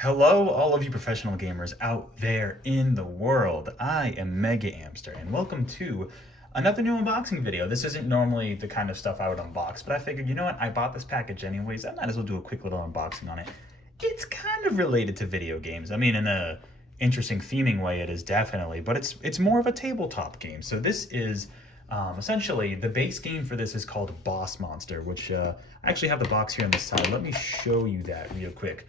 Hello, all of you professional gamers out there in the world. I am MegaAmpster, and welcome to another new unboxing video. This isn't normally the kind of stuff I would unbox, but I figured, you know what? I bought this package anyways. I might as well do a quick little unboxing on it. It's kind of related to video games. I mean, in a interesting theming way, it is definitely, but it's more of a tabletop game. So this is essentially the base game for this is called Boss Monster, which I actually have the box here on the side. Let me show you that real quick.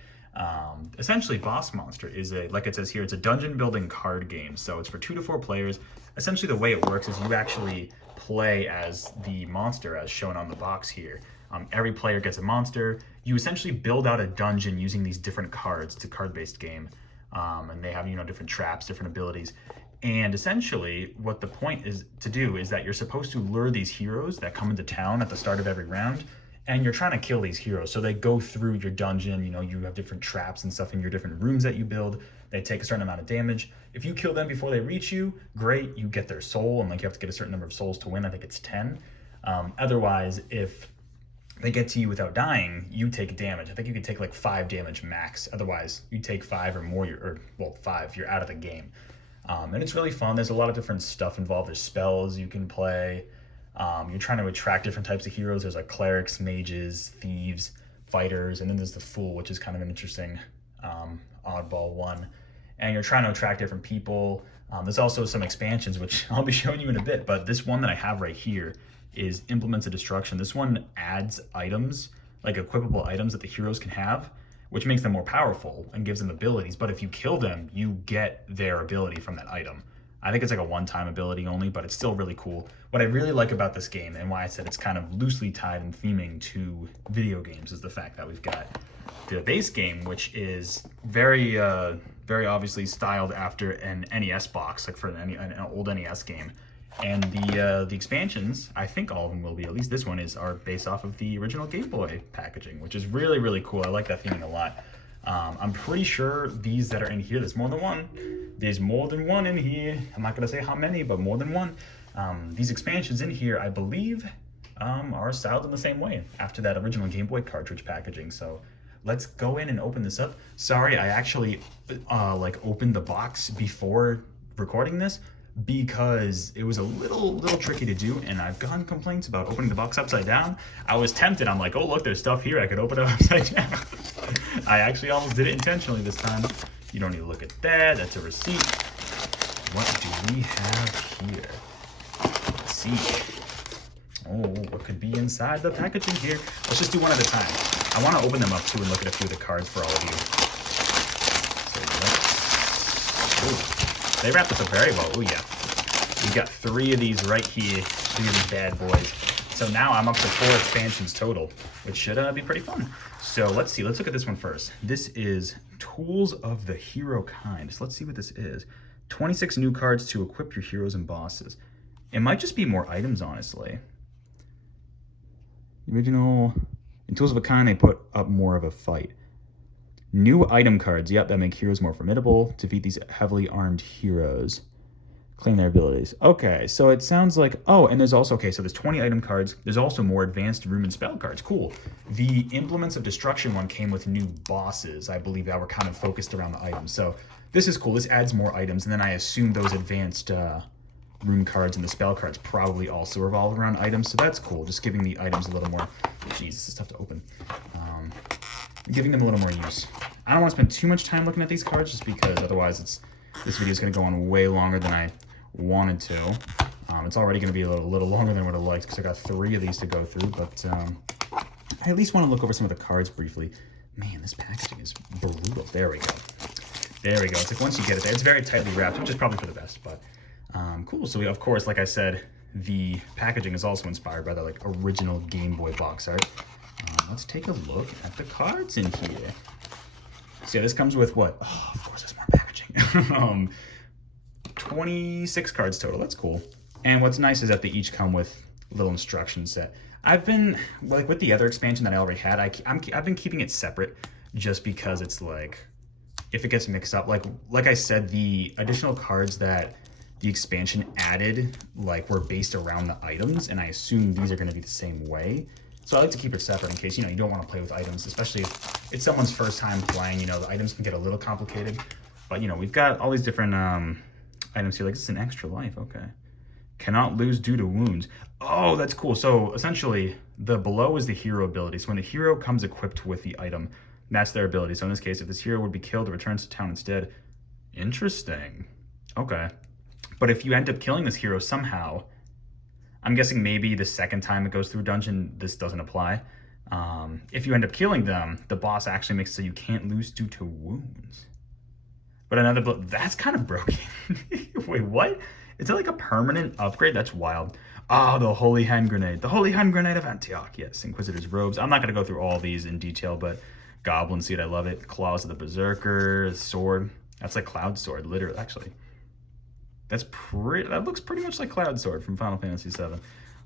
Essentially, Boss Monster is like it says here, it's a dungeon building card game. So it's for 2 to 4 players. Essentially, the way it works is you actually play as the monster as shown on the box here. Every player gets a monster. You essentially build out a dungeon using these different cards. It's a card-based game. And they have, different traps, different abilities. And essentially, what the point is to do is that you're supposed to lure these heroes that come into town at the start of every round, and you're trying to kill these heroes. So they go through your dungeon, you have different traps and stuff in your different rooms that you build. They take a certain amount of damage. If you kill them before they reach you, great, you get their soul, and you have to get a certain number of souls to win. I think it's 10. Otherwise, if they get to you without dying, you take damage. I think you can take like 5 damage max. Otherwise, you take 5 or more, 5, you're out of the game. And it's really fun. There's a lot of different stuff involved. There's spells you can play. You're trying to attract different types of heroes. There's like clerics, mages, thieves, fighters, and then there's the fool, which is kind of an interesting oddball one. And you're trying to attract different people. There's also some expansions, which I'll be showing you in a bit, but this one that I have right here is Implements of Destruction. This one adds items, like equipable items that the heroes can have, which makes them more powerful and gives them abilities. But if you kill them, you get their ability from that item. I think it's like a one-time ability only, but it's still really cool. What I really like about this game, and why I said it's kind of loosely tied in theming to video games, is the fact that we've got the base game, which is very obviously styled after an NES box, like for an old NES game. And the expansions, I think all of them will be, at least this one are based off of the original Game Boy packaging, which is really, really cool. I like that theming a lot. I'm pretty sure these that are in here, there's more than one. There's more than one in here. I'm not going to say how many, but more than one. These expansions in here, I believe, are styled in the same way after that original Game Boy cartridge packaging. So let's go in and open this up. Sorry, I actually opened the box before recording this because it was a little tricky to do, and I've gotten complaints about opening the box upside down. I was tempted. I'm like, oh look, there's stuff here. I could open it upside down. I actually almost did it intentionally this time. You don't need to look at that. That's a receipt. What do we have here? Let's see. Oh, what could be inside the packaging here? Let's just do one at a time. I want to open them up too and look at a few of the cards for all of you. So let's... Oh. They wrapped this up very well. Oh yeah. We've got 3 of these right here. 3 of these bad boys. So now I'm up to 4 expansions total, which should be pretty fun. So let's see. Let's look at this one first. This is Tools of the Hero Kind. So let's see what this is. 26 new cards to equip your heroes and bosses. It might just be more items, honestly. Original. In Tools of a Kind, they put up more of a fight. New item cards, yep, that make heroes more formidable. Defeat these heavily armed heroes. Claim their abilities. Okay, so it sounds like, oh, and there's also, okay, so there's 20 item cards. There's also more advanced room and spell cards. Cool. The Implements of Destruction one came with new bosses, I believe, that were kind of focused around the items. So this is cool. This adds more items, and then I assume those advanced room cards and the spell cards probably also revolve around items, so that's cool. Just giving the items a little more, jeez, this is tough to open. Giving them a little more use. I don't want to spend too much time looking at these cards just because otherwise this video is going to go on way longer than I wanted to. It's already going to be a little longer than I would have liked because I got 3 of these to go through, but I at least want to look over some of the cards briefly. Man, this packaging is brutal. There we go. There we go. It's like once you get it there, it's very tightly wrapped, which is probably for the best, but cool. So we, of course, like I said, the packaging is also inspired by the original Game Boy box art. Let's take a look at the cards in here. So yeah, this comes with what? Oh, of course, there's more packaging. 26 cards total. That's cool. And what's nice is that they each come with a little instruction set. I've been, with the other expansion that I already had, I've been keeping it separate just because it's if it gets mixed up, like I said, the additional cards that the expansion added, were based around the items, and I assume these are going to be the same way. So I like to keep it separate in case, you don't want to play with items, especially if it's someone's first time playing, you know, the items can get a little complicated. But, you know, we've got all these different items here. Like, this is an extra life. Okay. Cannot lose due to wounds. Oh, that's cool. So, essentially, the below is the hero ability. So, when a hero comes equipped with the item, that's their ability. So, in this case, if this hero would be killed, it returns to town instead. Interesting. Okay. But if you end up killing this hero somehow, I'm guessing maybe the second time it goes through a dungeon, this doesn't apply. If you end up killing them, the boss actually makes it so you can't lose due to wounds. But that's kind of broken. Wait, what? Is that like a permanent upgrade? That's wild. Oh, the Holy Hand Grenade. The Holy Hand Grenade of Antioch. Yes, Inquisitor's Robes. I'm not going to go through all these in detail, but Goblin Seed, I love it. Claws of the Berserker, Sword. That's like Cloud Sword, literally, actually. That looks pretty much like Cloud Sword from Final Fantasy VII.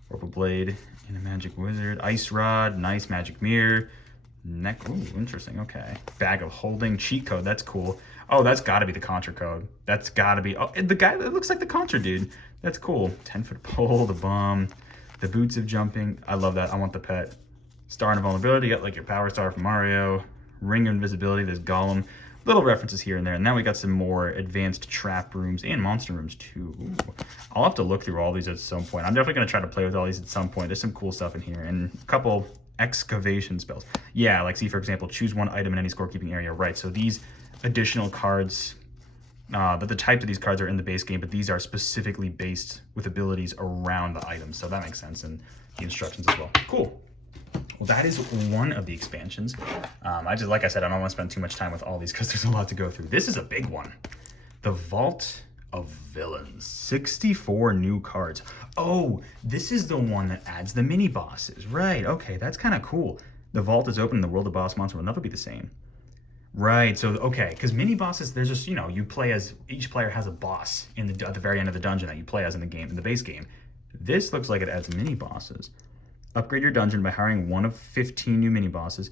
Orbital Blade and a Magic Wizard. Ice Rod, nice Magic Mirror. Neck, ooh, interesting, okay. Bag of Holding, cheat code, that's cool. Oh, that's gotta be the Contra code. That's gotta be, oh, the guy that looks like the Contra dude. That's cool. 10-foot pole, the bomb, the boots of jumping. I love that, I want the pet. Star of Invulnerability, you got like your Power Star from Mario. Ring of Invisibility, there's Gollum. Little references here and there. And now we got some more advanced trap rooms and monster rooms too. Ooh. I'll have to look through all these at some point. I'm definitely going to try to play with all these at some point. There's some cool stuff in here. And a couple excavation spells. Yeah, like see, for example, choose one item in any scorekeeping area. Right, so these additional cards, but the types of these cards are in the base game, but these are specifically based with abilities around the items. So that makes sense. And the instructions as well. Cool. Well, that is one of the expansions. Like I said, I don't want to spend too much time with all these because there's a lot to go through. This is a big one. The Vault of Villains. 64 new cards. Oh, this is the one that adds the mini bosses. Right, okay, that's kind of cool. The vault is open and the world of boss monster will never be the same. Right, so, okay, because mini bosses, there's just, you know, you play as, each player has a boss at the very end of the dungeon that you play as in the game, in the base game. This looks like it adds mini bosses. Upgrade your dungeon by hiring one of 15 new mini-bosses.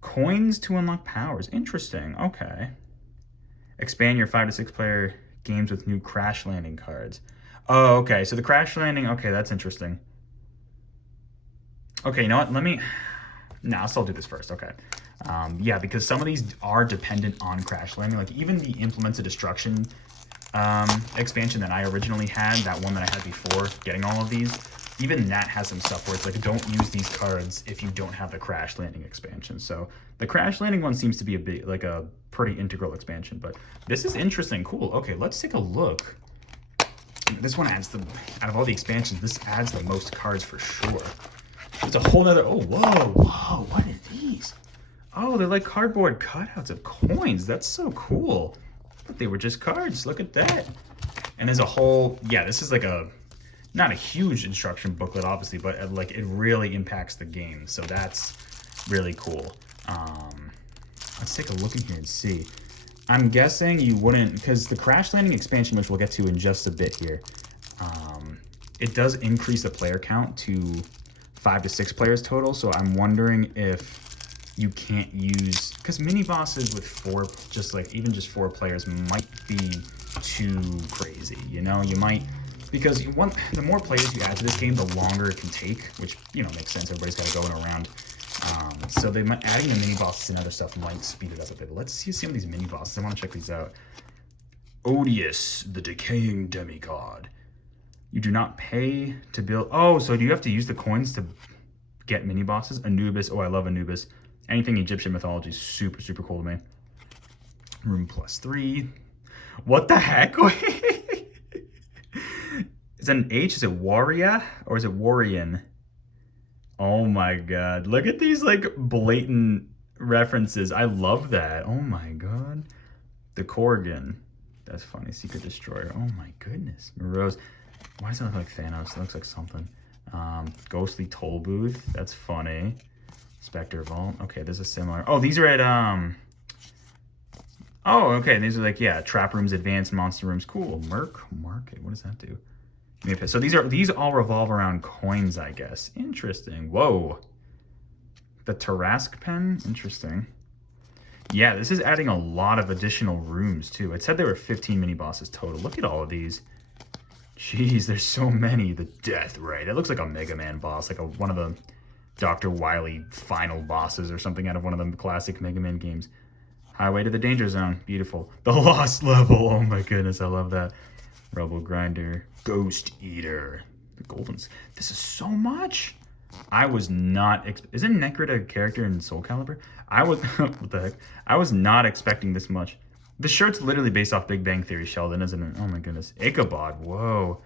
Coins to unlock powers. Interesting. Okay. Expand your 5 to 6 player games with new Crash Landing cards. Oh, okay. So the Crash Landing... Okay, that's interesting. Okay, you know what? I'll still do this first. Okay. Yeah, because some of these are dependent on Crash Landing. Like, even the Implements of Destruction expansion that I originally had, that one that I had before getting all of these... Even that has some stuff where it's like, don't use these cards if you don't have the Crash Landing expansion. So the Crash Landing one seems to be a pretty integral expansion, but this is interesting. Cool. Okay, let's take a look. This one adds out of all the expansions, this adds the most cards for sure. It's a whole nother, oh, whoa, what are these? Oh, they're like cardboard cutouts of coins. That's so cool. But they were just cards. Look at that. And there's a whole, yeah, this is like not a huge instruction booklet, obviously, but like it really impacts the game. So that's really cool. Let's take a look in here and see. I'm guessing you wouldn't, because the Crash Landing expansion, which we'll get to in just a bit here, it does increase the player count to 5 to 6 players total. So I'm wondering if you can't use, because mini bosses with 4, even just 4 players might be too crazy. You know, you might. Because the more players you add to this game, the longer it can take, which, you know, makes sense. Everybody's got to go in around. So adding the mini-bosses and other stuff might speed it up a bit. But let's see some of these mini-bosses. I want to check these out. Odious, the Decaying Demigod. You do not pay to build... Oh, so do you have to use the coins to get mini-bosses? Anubis. Oh, I love Anubis. Anything Egyptian mythology is super, super cool to me. Room +3. What the heck? Is that an H? Is it Waria? Or is it Warian? Oh my god. Look at these like blatant references. I love that. Oh my god. The Korgan. That's funny. Secret Destroyer. Oh my goodness. Morose. Why does it look like Thanos? It looks like something. Ghostly Toll Booth. That's funny. Spectre Vault. Okay, there's a similar. Oh, these are at Oh, okay. These are like, yeah, trap rooms, advanced monster rooms. Cool. Merc Market. What does that do? So these all revolve around coins, I guess. Interesting. Whoa. The Tarask Pen. Interesting. Yeah, this is adding a lot of additional rooms, too. It said there were 15 mini-bosses total. Look at all of these. Jeez, there's so many. The Death Ray. That looks like a Mega Man boss, like one of the Dr. Wily final bosses or something out of one of the classic Mega Man games. Highway to the Danger Zone. Beautiful. The Lost Level. Oh my goodness, I love that. Rubble Grinder. Ghost Eater. The Goldens. This is so much. I was not... Isn't Necrid a character in Soul Calibur? I was... what the heck? I was not expecting this much. The shirt's literally based off Big Bang Theory, Sheldon, isn't it? Oh my goodness. Ichabod. Whoa.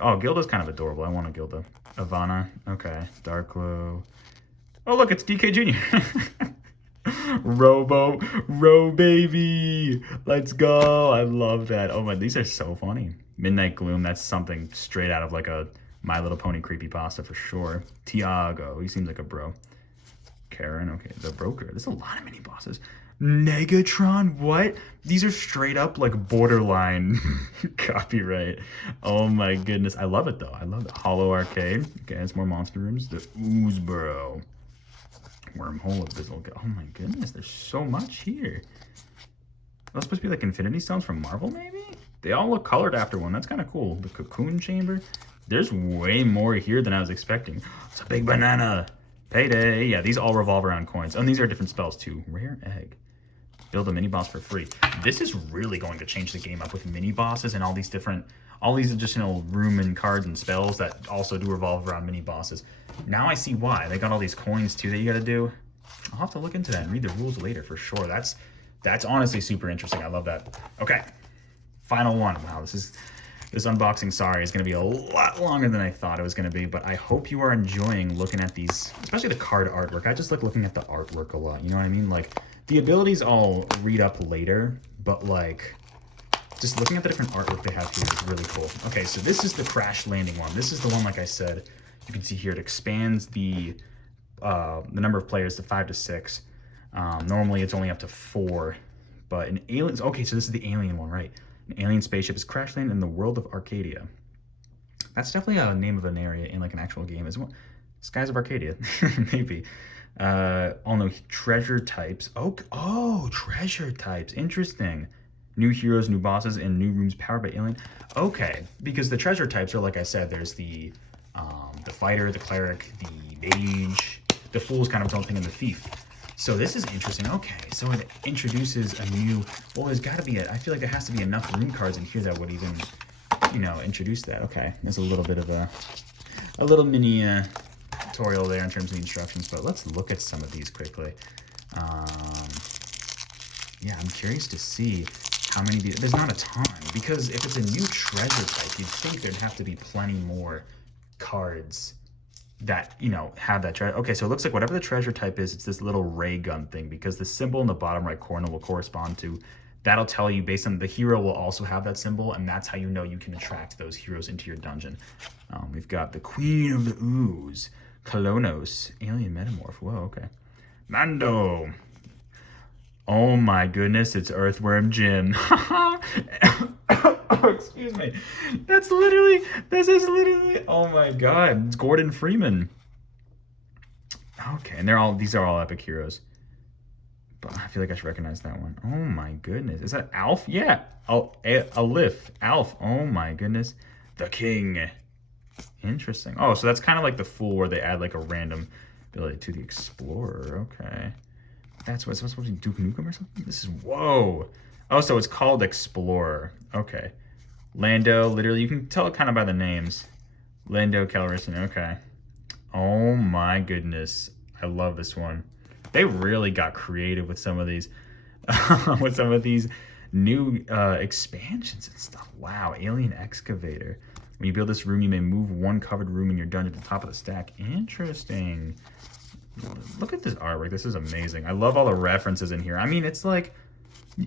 Oh, Gilda's kind of adorable. I want a Gilda. Ivana. Okay. Darkglow. Oh, look, it's DK Jr. Ro baby. Let's go. I love that. Oh my, these are so funny. Midnight Gloom. That's something straight out of like a My Little Pony creepypasta for sure. Tiago. He seems like a bro. Karen. Okay. The Broker. There's a lot of mini bosses. Negatron, what? These are straight up like borderline copyright. Oh my goodness. I love it though. I love it. Hollow Arcade. Okay, it's more monster rooms. The Oozeboro. Wormhole Abyssal. Oh my goodness, there's so much here. That's supposed to be like Infinity Stones from Marvel, maybe? They all look colored after one. That's kind of cool. The Cocoon Chamber. There's way more here than I was expecting. It's a big banana. Payday. Yeah, these all revolve around coins. Oh, and these are different spells too. Rare Egg. Build a mini boss for free. This is really going to change the game up with mini bosses and all these additional room and cards and spells that also do revolve around mini bosses. Now I see why. They got all these coins too that you got to do. I'll have to look into that and read the rules later for sure. That's honestly super interesting. I love that. Okay, final one. Wow, this unboxing, sorry, is going to be a lot longer than I thought it was going to be, but I hope you are enjoying looking at these, especially the card artwork. I just like looking at the artwork a lot, you know what I mean? Like, the abilities I'll read up later, but like, just looking at the different artwork they have here is really cool. Okay, so this is the Crash Landing one. This is the one, like I said, you can see here, it expands the number of players to 5 to 6. Normally it's only up to 4, but in Aliens, okay, so this is the Alien one, right? An alien spaceship is Crashland in the world of Arcadia. That's definitely a name of an area in like an actual game. Is Skies of Arcadia, maybe. Oh no, treasure types. Oh, treasure types. Interesting. New heroes, new bosses, and new rooms powered by alien. Okay, because the treasure types are, like I said, there's the fighter, the cleric, the mage, the fool's kind of its own thing, and the thief. So this is interesting. Okay, so it introduces a new, well, there's got to be I feel like there has to be enough rune cards in here that would even, you know, introduce that. Okay, there's a little bit of a little mini tutorial there in terms of the instructions, but let's look at some of these quickly. Yeah, I'm curious to see how many, there's not a ton, because if it's a new treasure type, you'd think there'd have to be plenty more cards that, you know, have that treasure. Okay, so it looks like whatever the treasure type is, it's this little ray gun thing, because the symbol in the bottom right corner will correspond to, that'll tell you based on the hero will also have that symbol, and that's how you know you can attract those heroes into your dungeon. We've got the Queen of the Ooze, Kolonos, Alien Metamorph. Whoa, okay. Mando. Oh my goodness, it's Earthworm Jim. Excuse me. This is literally, oh my god, it's Gordon Freeman. Okay, and these are all epic heroes. But I feel like I should recognize that one. Oh my goodness, is that Alf? Yeah, Alif, Alf, oh my goodness. The King. Interesting. Oh, so that's kind of like the Fool where they add like a random ability to the Explorer, okay. That's what's supposed to be Duke Nukem or something? This is, whoa. Oh, so it's called Explorer. Okay. Lando, literally, you can tell it kind of by the names. Lando Calrissian, okay. Oh my goodness. I love this one. They really got creative with some of these, new expansions and stuff. Wow, Alien Excavator. When you build this room, you may move one covered room in your dungeon to the top of the stack. Interesting. Look at this artwork. This is amazing. I love all the references in here. I mean, it's like,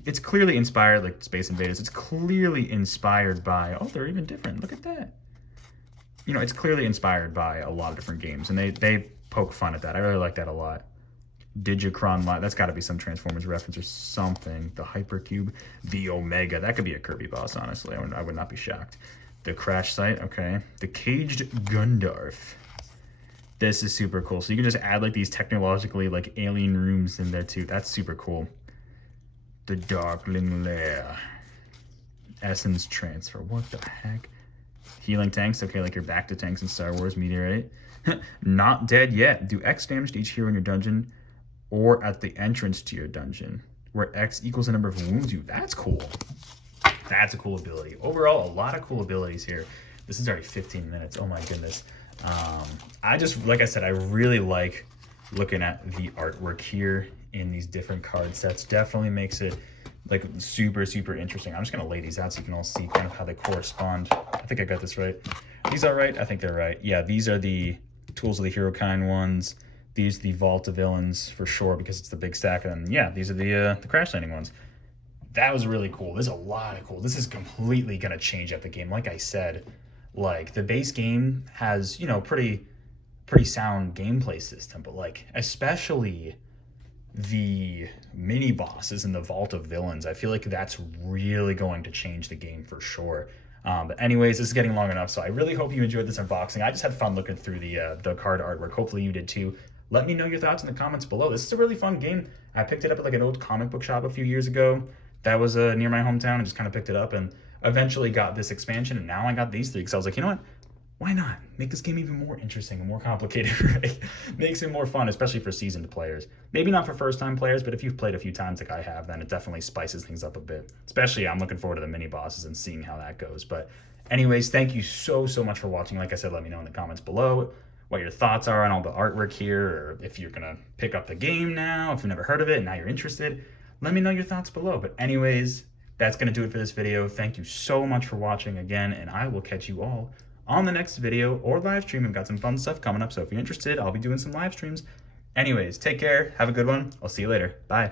it's clearly inspired, like Space Invaders. It's clearly inspired by, oh, they're even different. Look at that. You know, it's clearly inspired by a lot of different games, and they poke fun at that. I really like that a lot. Digicron, that's got to be some Transformers reference or something. The Hypercube, the Omega. That could be a Kirby boss, honestly. I would not be shocked. The Crash Site, okay. The Caged Gundorf. This is super cool. So you can just add like these technologically like alien rooms in there too. That's super cool. The Darkling Lair. Essence Transfer. What the heck? Healing tanks, okay, like you're back to tanks in Star Wars. Meteorite. Not dead yet. Do X damage to each hero in your dungeon or at the entrance to your dungeon, where X equals the number of wounds you. That's cool. That's a cool ability. Overall, a lot of cool abilities here. This is already 15 minutes. Oh my goodness. I just, like I said, I really like looking at the artwork here in these different card sets. Definitely makes it like super, super interesting. I'm just gonna lay these out so you can all see kind of how they correspond. I think I got this right. These are right? I think they're right. Yeah, these are the Tools of the Hero kind ones. These are the Vault of Villains for sure, because it's the big stack. And yeah, these are the Crash Landing ones. That was really cool. There's a lot of cool. This is completely gonna change up the game. Like I said, like the base game has, you know, pretty sound gameplay system, but like especially the mini bosses in the Vault of Villains, I feel like that's really going to change the game for sure. But anyways, this is getting long enough, so I really hope you enjoyed this unboxing. I just had fun looking through the card artwork. Hopefully you did too. Let me know your thoughts in the comments below. This is a really fun game. I picked it up at like an old comic book shop a few years ago. That was near my hometown, and just kind of picked it up and eventually got this expansion, and now I got these three because I was like, you know what? Why not? Make this game even more interesting and more complicated, right? Makes it more fun, especially for seasoned players. Maybe not for first-time players, but if you've played a few times like I have, then it definitely spices things up a bit. Especially, I'm looking forward to the mini-bosses and seeing how that goes. But anyways, thank you so much for watching. Like I said, let me know in the comments below what your thoughts are on all the artwork here, or if you're going to pick up the game now, if you've never heard of it and now you're interested. Let me know your thoughts below. But anyways, that's going to do it for this video. Thank you so much for watching again, and I will catch you all on the next video or live stream. I've got some fun stuff coming up, so if you're interested, I'll be doing some live streams. Anyways, take care. Have a good one. I'll see you later. Bye.